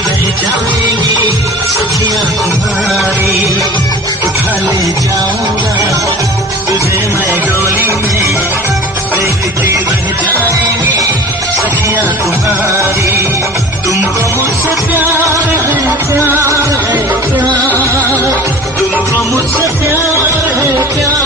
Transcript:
रह जाएंगी सखियां तुम्हारी। उठा ले जाऊंगा तुझे मैं डोली में, देखती रह जाएंगी सखियां तुम्हारी। तुमको मुझसे प्यार है, प्यार है, प्यार, तुमको मुझसे प्यार है, प्यार।